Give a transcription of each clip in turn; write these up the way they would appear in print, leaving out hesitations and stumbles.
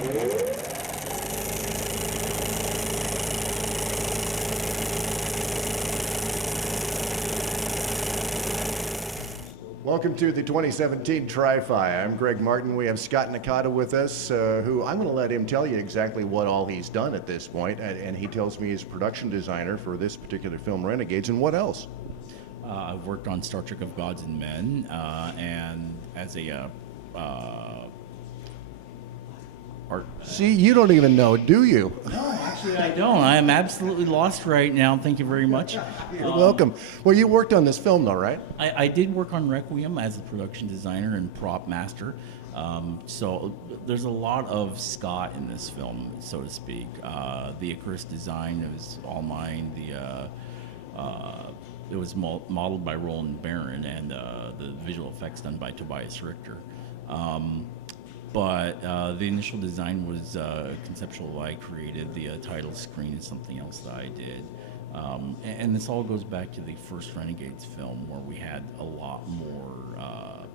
Welcome to the 2017 TRIFI. I'm Greg Martin. We have Scott Nakada with us, who I'm going to let him tell you exactly what all he's done at this point, and he tells me he's production designer for this particular film, Renegades, and what else? I've worked on Star Trek of Gods and Men, and as a art. See, you don't even know, do you? No, actually I don't. I am absolutely lost right now. Thank you very much. You're welcome. Well, you worked on this film, though, right? I did work on Requiem as a production designer and prop master. So there's a lot of Scott in this film, so to speak. The Icarus design was all mine. It was modeled by Roland Barron, and the visual effects done by Tobias Richter. But the initial design was conceptual. I created the title screen is something else that I did. And this all goes back to the first Renegades film, where we had a lot more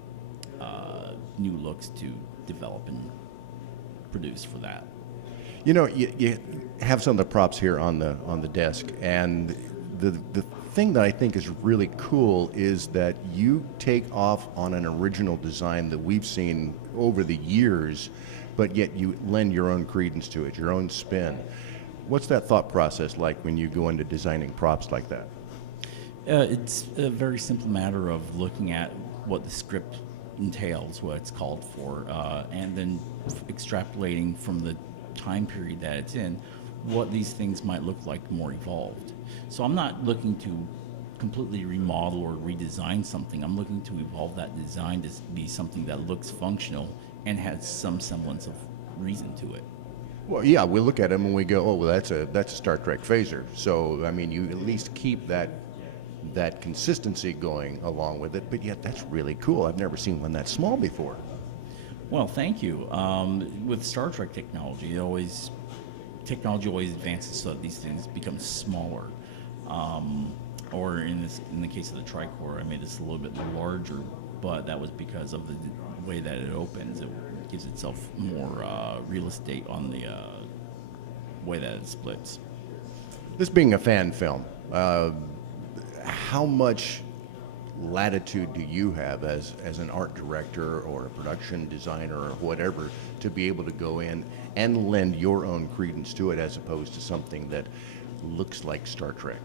new looks to develop and produce for that. You know, you have some of the props here on the desk, and the thing that I think is really cool is that you take off on an original design that we've seen over the years, but yet you lend your own credence to it, your own spin. What's that thought process like when you go into designing props like that? It's a very simple matter of looking at what the script entails, what it's called for, and then extrapolating from the time period that it's in, what these things might look like more evolved. So I'm not looking to completely remodel or redesign something. I'm looking to evolve that design to be something that looks functional and has some semblance of reason to it. Well, yeah, we look at them and we go, oh, well, that's a Star Trek phaser. So, I mean, you at least keep that consistency going along with it, but yet that's really cool. I've never seen one that small before. Well, thank you. With Star Trek technology, technology always advances so that these things become smaller. Or in the case of the Tricore, I made this a little bit larger, but that was because of the way that it opens. It gives itself more real estate on the way that it splits. This being a fan film, how much latitude do you have as an art director or a production designer or whatever to be able to go in and lend your own credence to it as opposed to something that looks like Star Trek?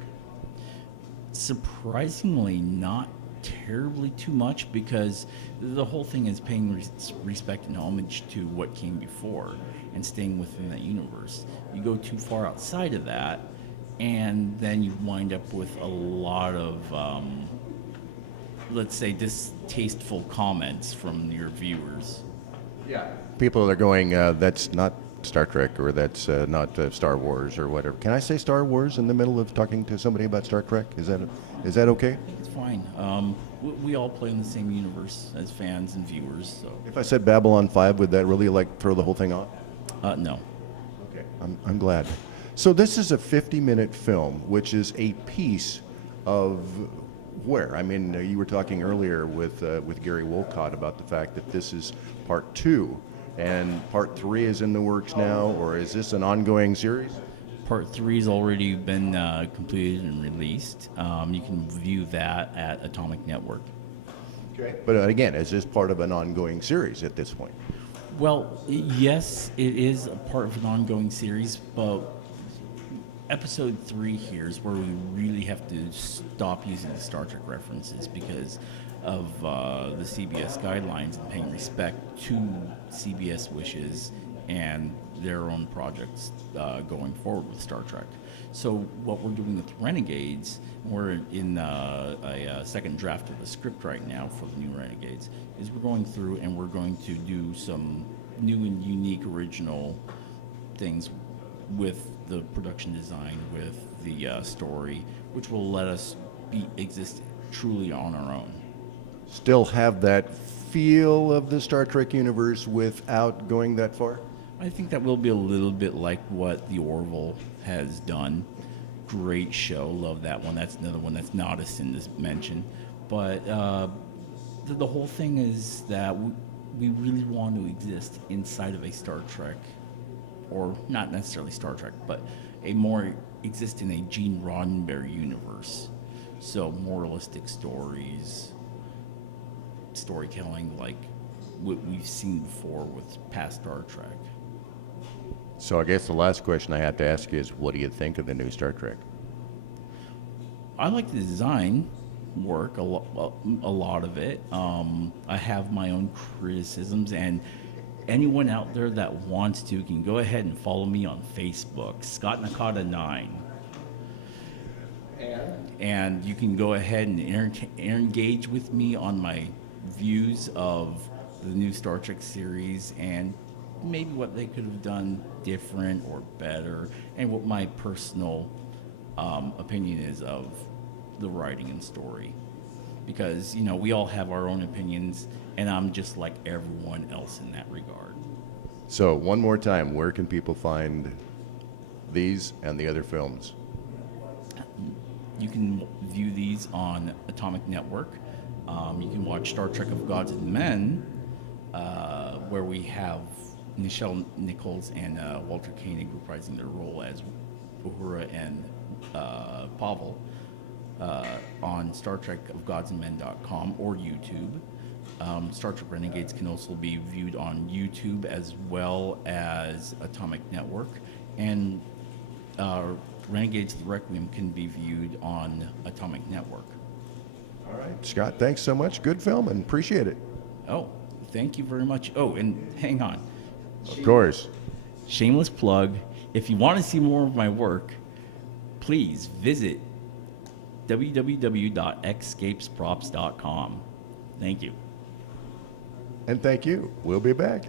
Surprisingly, not terribly too much, because the whole thing is paying respect and homage to what came before and staying within that universe. You go too far outside of that, and then you wind up with a lot of let's say distasteful comments from your viewers. Yeah, people are going, that's not Star Trek, or that's not Star Wars, or whatever. Can I say Star Wars in the middle of talking to somebody about Star Trek? Is that okay? I think it's fine. We all play in the same universe as fans and viewers. So. If I said Babylon 5, would that really throw the whole thing off? No. Okay, I'm glad. So this is a 50-minute film, which is a piece of where? I mean, you were talking earlier with Gary Wolcott about the fact that this is part 2. And part 3 is in the works now, or is this an ongoing series? Part 3 has already been completed and released. You can view that at Atomic Network. Okay. But again, is this part of an ongoing series at this point? Well, yes, it is a part of an ongoing series, but episode 3 here is where we really have to stop using the Star Trek references because of the CBS guidelines and paying respect to CBS wishes and their own projects going forward with Star Trek. So what we're doing with Renegades, we're in a second draft of the script right now for the new Renegades, is we're going through and we're going to do some new and unique original things with the production design, with the story, which will let us exist truly on our own. Still have that feel of the Star Trek universe without going that far? I think that will be a little bit like what the Orville has done. Great show, love that one. That's another one that's not a sin to mention. But the whole thing is that we really want to exist inside of a Star Trek or not necessarily Star Trek, but a more exist in a Gene Roddenberry universe. So moralistic storytelling like what we've seen before with past Star Trek. So I guess the last question I have to ask you is, what do you think of the new Star Trek? I like the design work, a lot of it. I have my own criticisms, and anyone out there that wants to can go ahead and follow me on Facebook, Scott Nakada 9. And you can go ahead and engage with me on my views of the new Star Trek series and maybe what they could have done different or better, and what my personal opinion is of the writing and story. Because, you know, we all have our own opinions, and I'm just like everyone else in that regard. So one more time, where can people find these and the other films? You can view these on Atomic Network. You can watch Star Trek of Gods and Men, where we have Nichelle Nichols and Walter Koenig reprising their role as Uhura and Pavel, on Star Trek of Gods and Men.com or YouTube. Star Trek Renegades can also be viewed on YouTube as well as Atomic Network, and Renegades the Requiem can be viewed on Atomic Network. All right, Scott, thanks so much. Good film, and appreciate it. Oh, thank you very much. Oh, and hang on. Of course. Shameless plug. If you want to see more of my work, please visit www.xscapesprops.com. Thank you. And thank you. We'll be back.